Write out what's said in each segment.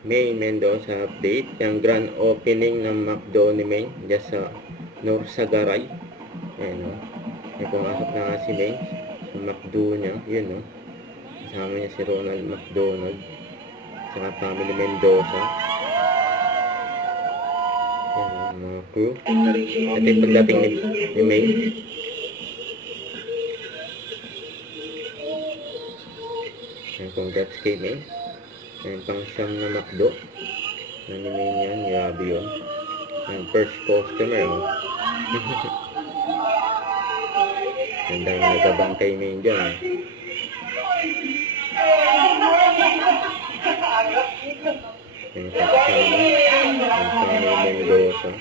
May Mendoza update. Yung grand opening ng McDo ni May dyan sa Norsagaray. Ayan o. May pumasok na nga si May sa McDo niya. Yun o. Kasama niya si Ronald McDonald. Saka family Mendoza. Ayan o, mga crew. Ito yung pagdating ni May. Ayan, congrats kay May. Ayan, pang siyam na McDo. Anime niyan, grabe yun. Ayan, first customer, oh. Ang dami nagabang kay May dyan, oh. Ayan, kasama. Ang family Mendoza.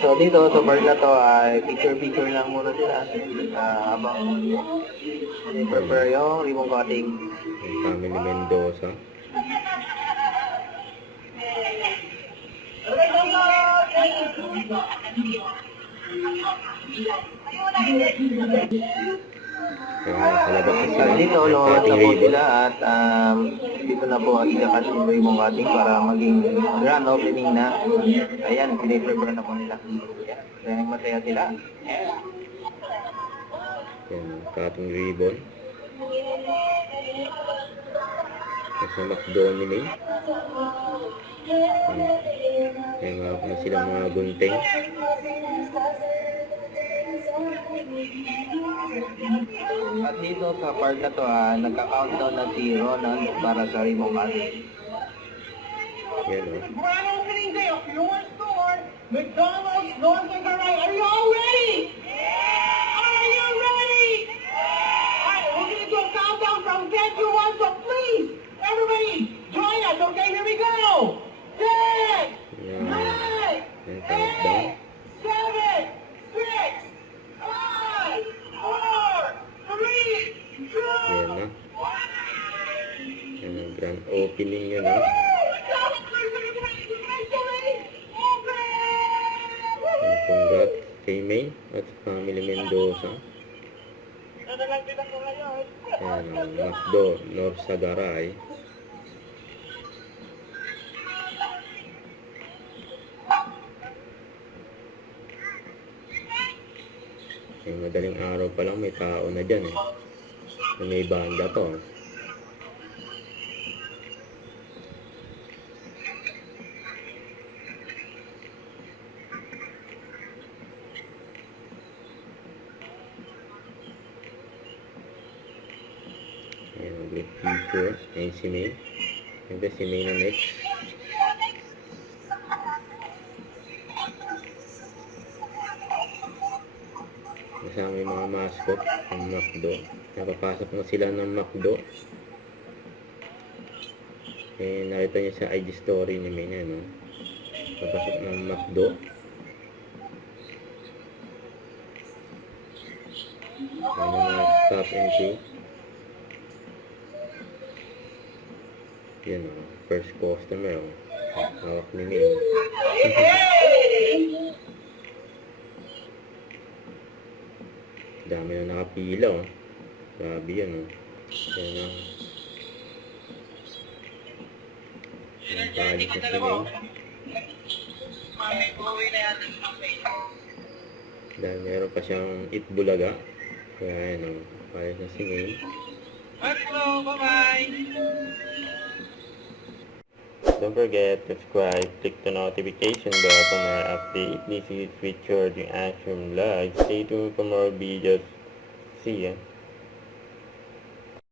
So dito sa bar na to ay picture lang muna sila habang prepare yung ribbon cutting. Ang family Mendoza. Kaya sa labas na sila. Dito lumawas na po sila at dito na po ang ikakat yung ribbon cutting para maging grand opening na. Ayan, piniprepare na po nila. Kaya masaya sila. Ayan, cutting ribbon. Sa McDo ni May. Ayan, hawak na sila mga gunting. At dito sa part na to, nagka-countdown na si Ronald para sa ribbon cutting. Yan o. Grand opening day of your store, McDonald's Norsagaray. Are you all ready? Are you ready? Alright, we're going to do a countdown from 10 to 1, so please, everybody, join us, okay? Here we go. 10, 9, 8, 7, 6, 5, 4, 3, 2, Yan na. Yan ang grand opening yun o. Congrats kay May at family Mendoza. Ayan ang McDo Norsagaray. Yung madaling araw pa lang may tao na dyan eh. May banda to. Ayan, mag-get picture. Ayan si May. Ito si May na next. Kasama yung mga mascot ng McDo. Napapasok na sila ng McDo. Eh, nakita niya sa IG story ni May na, no? Papasok ng McDo. Ano mga stop and queue. Yan o, first customer o. Hawak ni May. Dami na nakapila o. Grabe yan o. Yan o. Ang palit na si May. Dahil meron pa siyang Itbulaga. Kaya yan o. Palit na si May. Hello, bye-bye. Don't forget to subscribe, click the notification bell for more updates. This is Richard, the Action Vlog. Stay tuned for more videos. See ya.